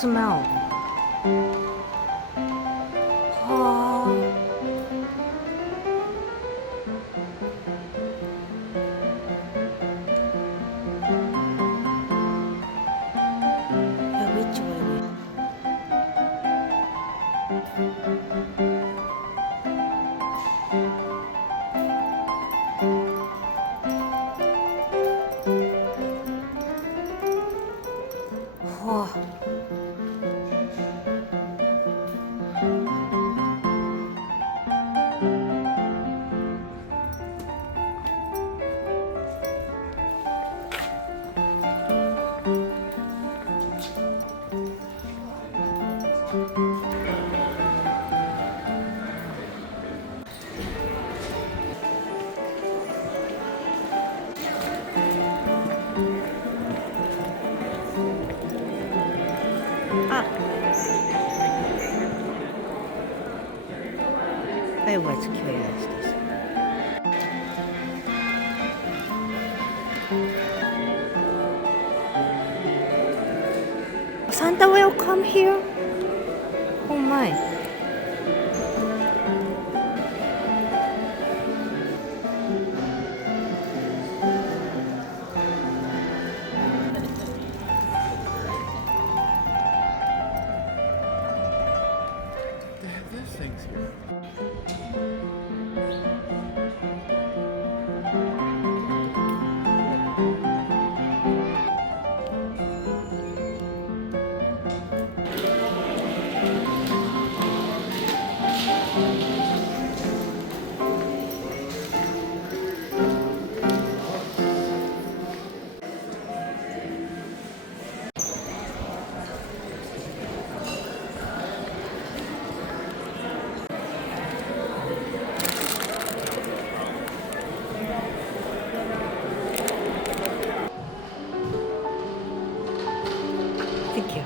smell. はあ。which way? はあ。あ、I was curious です。Santa will come here? Oh my. They have those things here. Thank you.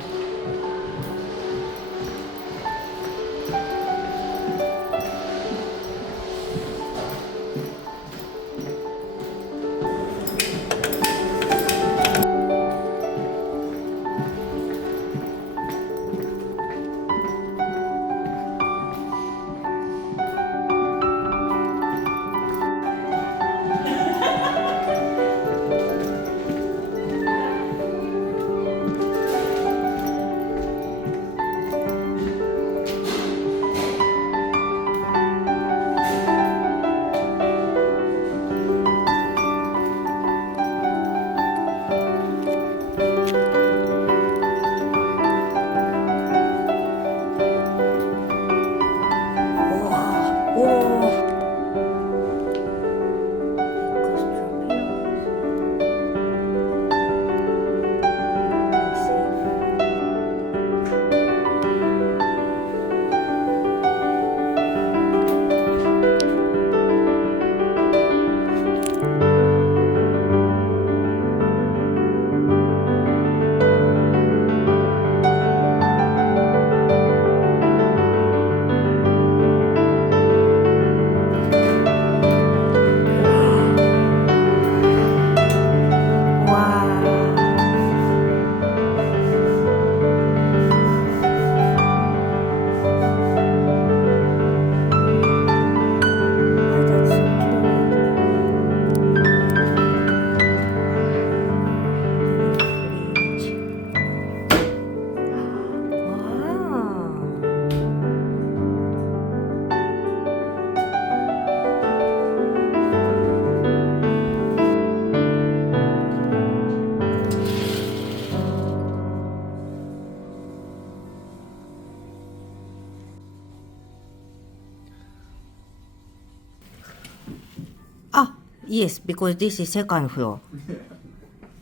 Yes, because this is second floor. Yeah,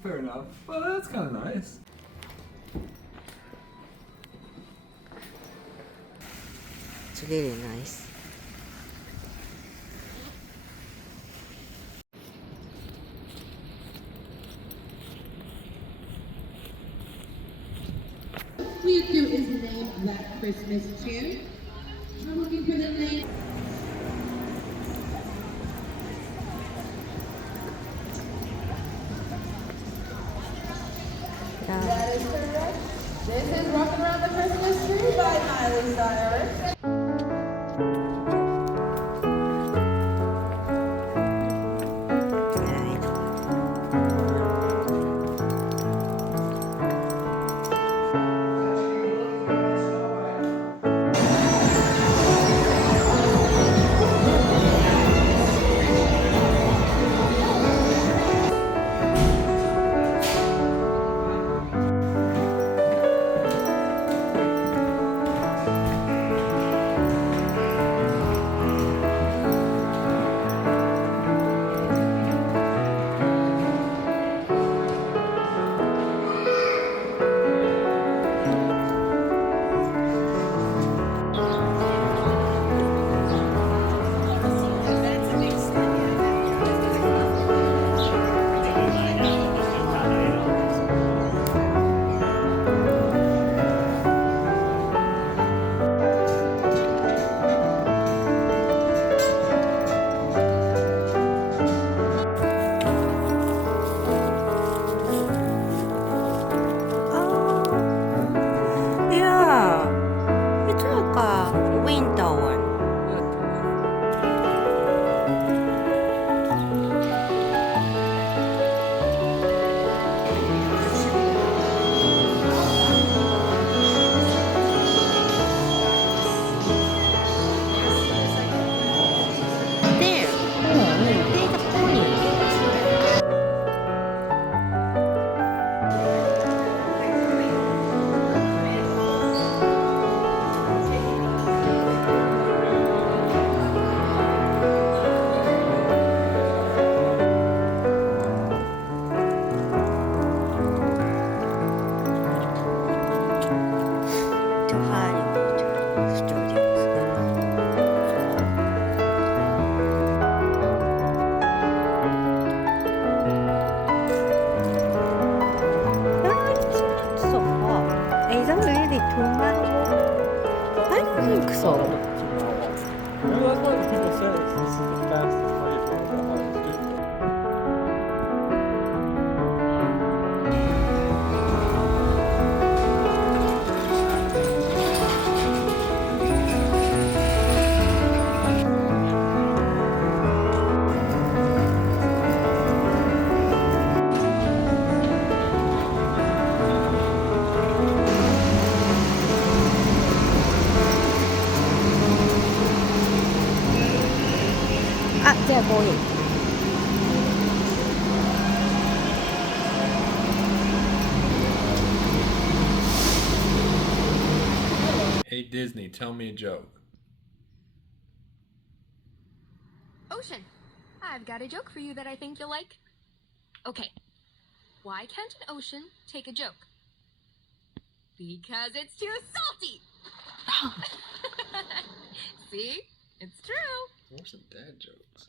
fair enough. Well, that's kind of nice. It's really nice. Q is the name of that Christmas tune. I'm looking for the name. That is correct. This is Rockin' Around the Christmas Tree by Miley Cyrus. So Maybe that's why people say this is the fastest way to the holidays. they're going. Hey Disney, tell me a joke. Ocean, I've got a joke for you that I think you'll like. Okay, why can't an ocean take a joke? Because it's too salty! See? It's true. What's some dad jokes?